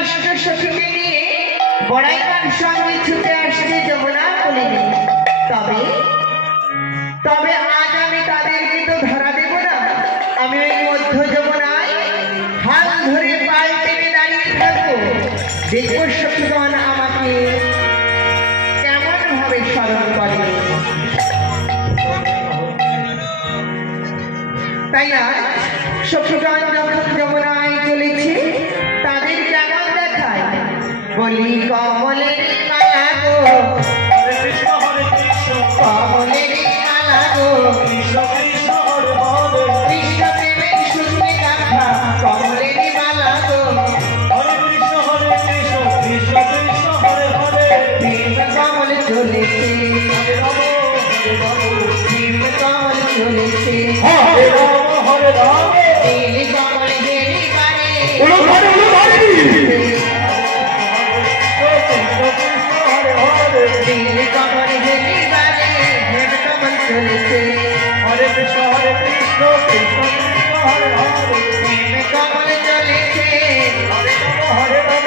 অষ্ট সখীকে নিয়ে বড়াইকার সঙ্গে ছুটে আসছে যমুনা কোলে। তবে তবে আজ আমি তাদেরকে তো ধরা দেব না। আমি ওই মধ্য যমুনায় হাত ধরে পাল টেনে দাঁড়িয়ে থাকবো। দেখবো সখীগণ আমাকে কেমন ভাবে স্মরণ করে। তাই না সখীগণ যখন যমুনায় চলেছে তাদের কেমন দেখায় বলি কমলের মালা গো কমলের মালা গো কৃষ্ণ প্রেমের সুরে গাথা কমলের মালা গো প্রেম কমল চলেছে প্রেম কমল চলেছে নীল কমল হেরি বারে নীল কমল হেরি বারে হেম কমল চলেছে হরে কৃষ্ণ কৃষ্ণ কৃষ্ণ হরে হরে হেম কমল চলেছে হরে রাম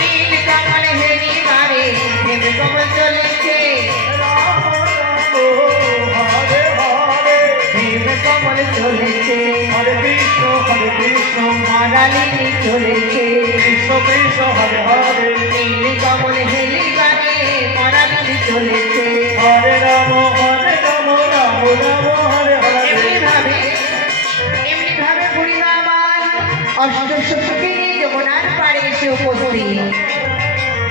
নীল কমল হেরি বারে হেম কমল চলেছে হরে হরে হেম কমল চলেছে হরে কৃষ্ণ মারালিনী চলেছে কৃষ্ণ কৃষ্ণ হরে হরে নীল কমল হেরি বারে মারালিনী চলেছে হরে রাম রাম রাম হরে হরে এমনি ভাবে বুড়িমা আমার অষ্ট সখীকে নিয়ে যমুনার পাড়ে এসে উপস্থিত।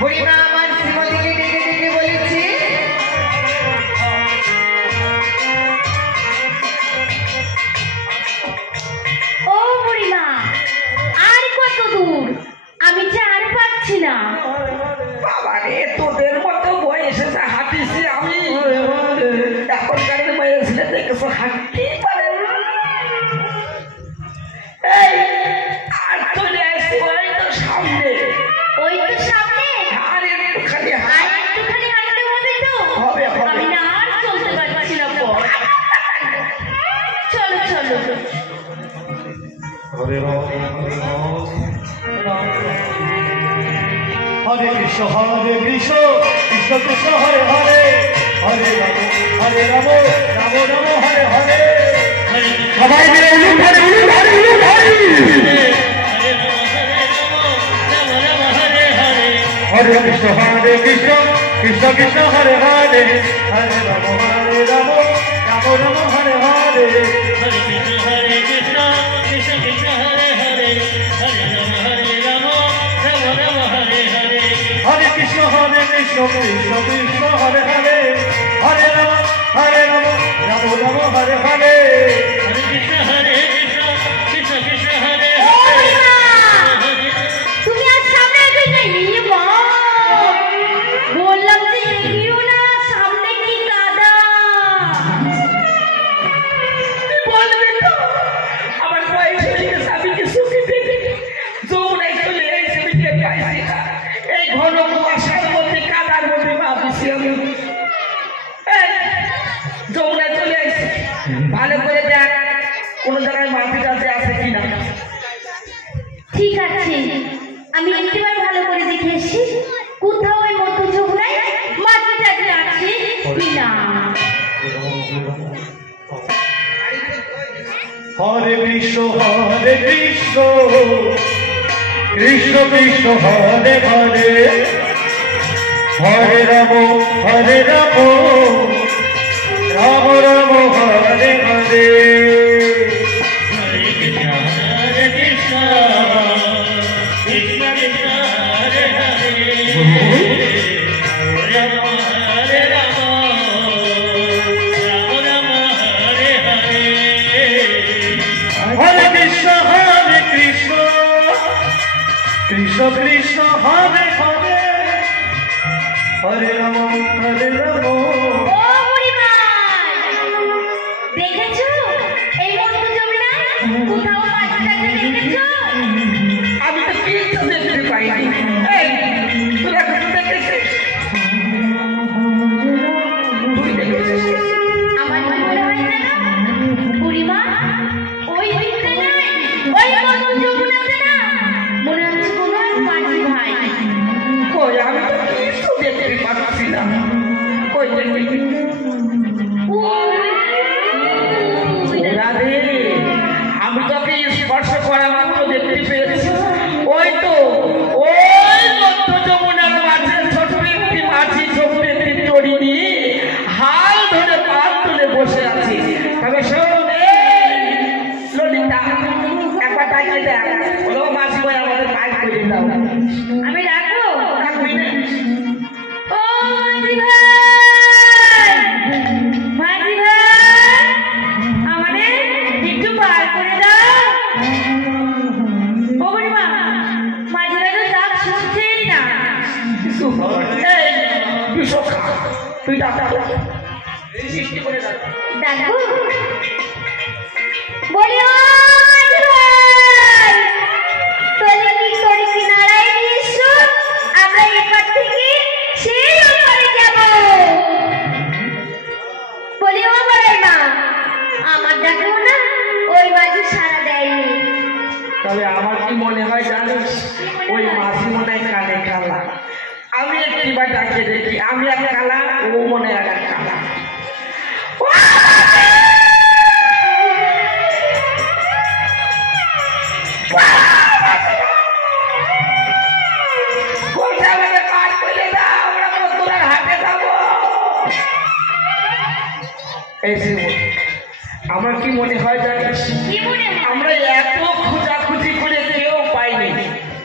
বুড়িমা আমার শ্রীমতীকে ডেকে ডেকে বলেছে ও বুড়িমা, আর কত দূর? আমি যে আর পাচ্ছি না। বাবারে তোদের মতো বয়সে যা হাঁটিছি আমি এখনকার বয়সে দেখেছো হাঁটতেই পারে না। এই আর চলে আসছি ওই তো সামনে ওই তো সামনে, আর একটুখানি আর একটুখানি হাঁটলে হবে তো? হবে, হবে। আমি না আর চলতে পারছি না। চলো চলো। হরে রাম হরে কৃষ্ণ কৃষ্ণ কৃষ্ণ হরে হরে হরে রাম রাম রাম হরে হরে সবাই মিলে উলুম ধরে হরে কৃষ্ণ কৃষ্ণ কৃষ্ণ কৃষ্ণ হরে হরে হরে রাম রাম রাম হরে হরে हरे कृष्ण कृष्ण कृष्ण हरे हरे हरे राम राम राम हरे हरे हरे कृष्ण कृष्ण कृष्ण हरे हरे हरे राम राम राम हरे हरे हरे कृष्ण कृष्ण कृष्ण हरे ও বুড়িমা, তুমি আর সামনে এগিয়ে যাই। বললাম যে এগিয়েও না, সামনে কি কাদা। বলবে তো আমার বয়স হয়ে গেছে আমি কিছু যৌনায় চলে এসে বিয়ে পাইছি না। এই ঘন কুয়াশার মধ্যে কাদার মধ্যে ভাবছি আমি যৌনায় চলে আসছি। ভালো করে দেখ কোনো জায়গায় মাটি টাতে আছে কিনা। ঠিক আছে, আমি একটিবার ভালো করে দেখে এসেছি কোথাও ওই মতো যমুনায় মাটিটা আছে কিনা। हरे कृष्ण कृष्ण कृष्ण हरे हरे हरे राम राम राम हरे हरे हरे कृष्ण कृष्ण कृष्ण हरे हरे राम राम राम हरे हरे हरे कृष्ण कृष्ण कृष्ण हरे हरे हरे राम ও বুড়িমা, দেখেছো এই মতো যমুনায় কোথাও মাটিটা দেখেছো? আমি তো কিছু দেখতে পাইনি। এই তোরা কিছু দেখেছিস? তুই দেখেছিস? আমার মনে হয় যেন বুড়িমা ওই দিকটা নাই, ওই মতো যমুনাতে না, মনে হচ্ছে কোনো এক মাঝি ভাই করে দাও। আমি রাখবো। রাখবি না? ও মাঝি ভাই, মাঝি ভাই, আমাদের একটু পার করে দাও। ও বুড়িমা, মাঝি ভাই তো ডাক শুনছেই না। এই, বিশ্বখা, তুই ডাক ডাক। সৃষ্টি করে দাও। ডাকবো? বলি ও মাঝি ভাই, তোলে কি করে কিনারায় নিয়ে এসো, আমরা এপার থেকে সেই ওপারে যাব। বলি ও বড়াই মা, আমার ডাকবো না, ওই মাঝি সাড়া দেয়নি। তবে আমার কি মনে হয় জানিস, ওই মাসি মনে হয় কানে কালা। আমি একটিবার ডাকে দেখি, আমি এক কালা, ও মনে হয় এক কালা। কোনটা আমাকে পার করে দাও, আমরা মথুরার হাটে যাবো। এই শিবু, আমার কি মনে হয় জানিস, কি মনে হয়? আমরা এত খোঁজাখুঁজি করে কেউ পাইনি,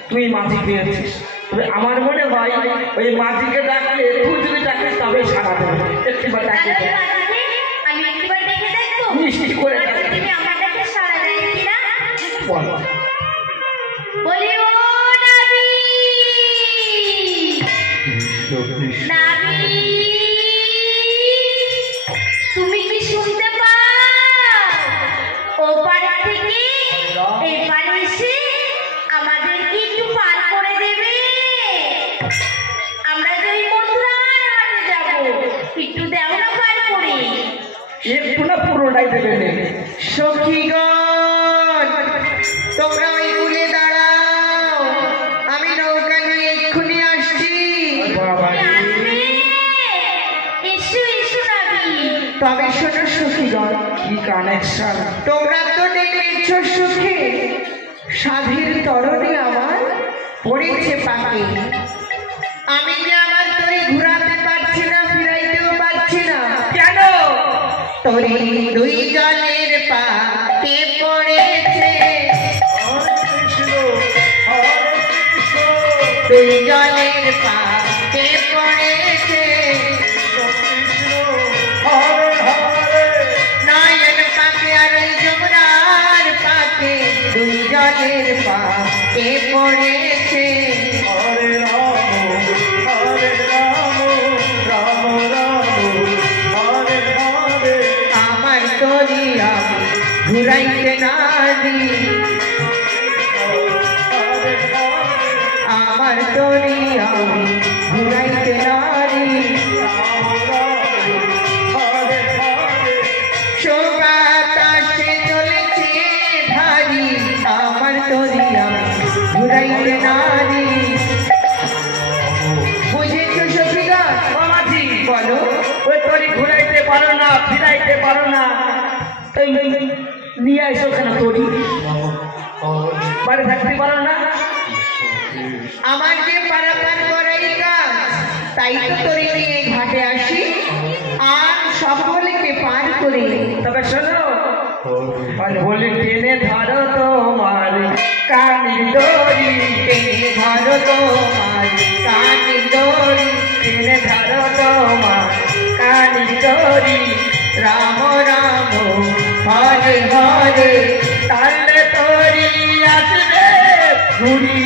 তুই মাঝি পেয়েছিস। তবে আমার মনে হয় ওই মাঝিকে ডাকলে, তুই যদি ডাকিস তবে সারা দেবে। একটিবার ডাকে তাহলে মাঝিকে আমি একবার দেখে দেখবো, মিষ্টি করে ডাকে। তুমি আমার ডাকে সাড়া দেয় কিনা। বল। বলি ও নাবি, নাবি, তুমি কি শুনতে পাও? ও পারে থেকে এই পারে এসে আমাদেরকে একটু পার করে দেবে। আমরা যে ওই মথুরার হাটে যাবো, একটু দেও না পার করে। একটু না পুরোটাই দেবে নে। সখীগণ, তোমরা ওই কূলে দাঁড়াও, আমি নৌকা নিয়ে এক্ষুনি আসছি। বাবা, আসবে? এসো এসো নাবি। তবে শোনো সখীগণ, কি কানেকশন। তোমরা তো দেখেছ সুখে সাধের তরণে আমার পড়েছে পাকে। আমি যে আমার তরি ঘুরাতে পারছি না, ফিরাইতেও পারছি না। কেন? তরি দুই জলের পাকে পড়েছে, দুই জলের পাকে পড়েছে, নয়ন পাকে আর ওই যমুনার পাকে, দুই জলের পাকে পড়েছে। আমার তরি আমি ঘুরাইতে না দি, আমার তরি আমি ঘুরাইতে না দি। বাতাসে চলেছে ভারী, আমার তরি আমি ঘুরাইতে না দি। বুঝেছো সখীগণ? ও মাঝি, বলো। ওই তরি ঘুরাইতে পারো না, ফিরাইতে পারো না, এই নিয়ে আসো কেন তরি? বাড়ি থাকতে পারো না? আমার যে পারাপার করাই কাজ, তাই তো তরি নিয়ে ঘাটে আসি আর সকলকে পার করে। তবে শোনো, বলি টেনে ধরো তোমার কানের দড়ি, টেনে ধরো তোমার কানের দড়ি, টেনে ধরো তোমার কানের দড়ি, রাম রাম হরে হরে, তাহলে তরি আসবে ঘুরি,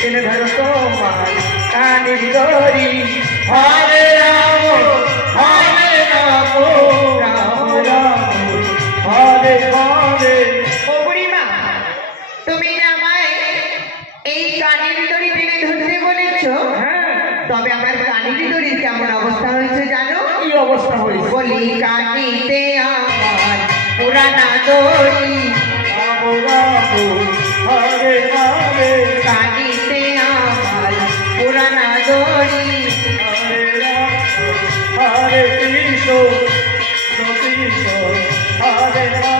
টেনে ধরো তোমার কানের দড়ি। হরে রাম হরে রাম, রাম রাম হরে হরে। ও বুড়িমা, তুমি না আমায় এই কানের দড়ি টেনে ধরতে বলেছ, হ্যাঁ, তবে আমার কানের দড়ির কেমন অবস্থা হয়েছে জানো? কি অবস্থা হয়েছে? বলি কানিতে আমার পুরানা দড়ি, রাম রাম হরে হরে। কানিতে আমার পুরানা দড়ি, হরে রাম হরে কৃষ্ণ কৃষ্ণ হরে রাম।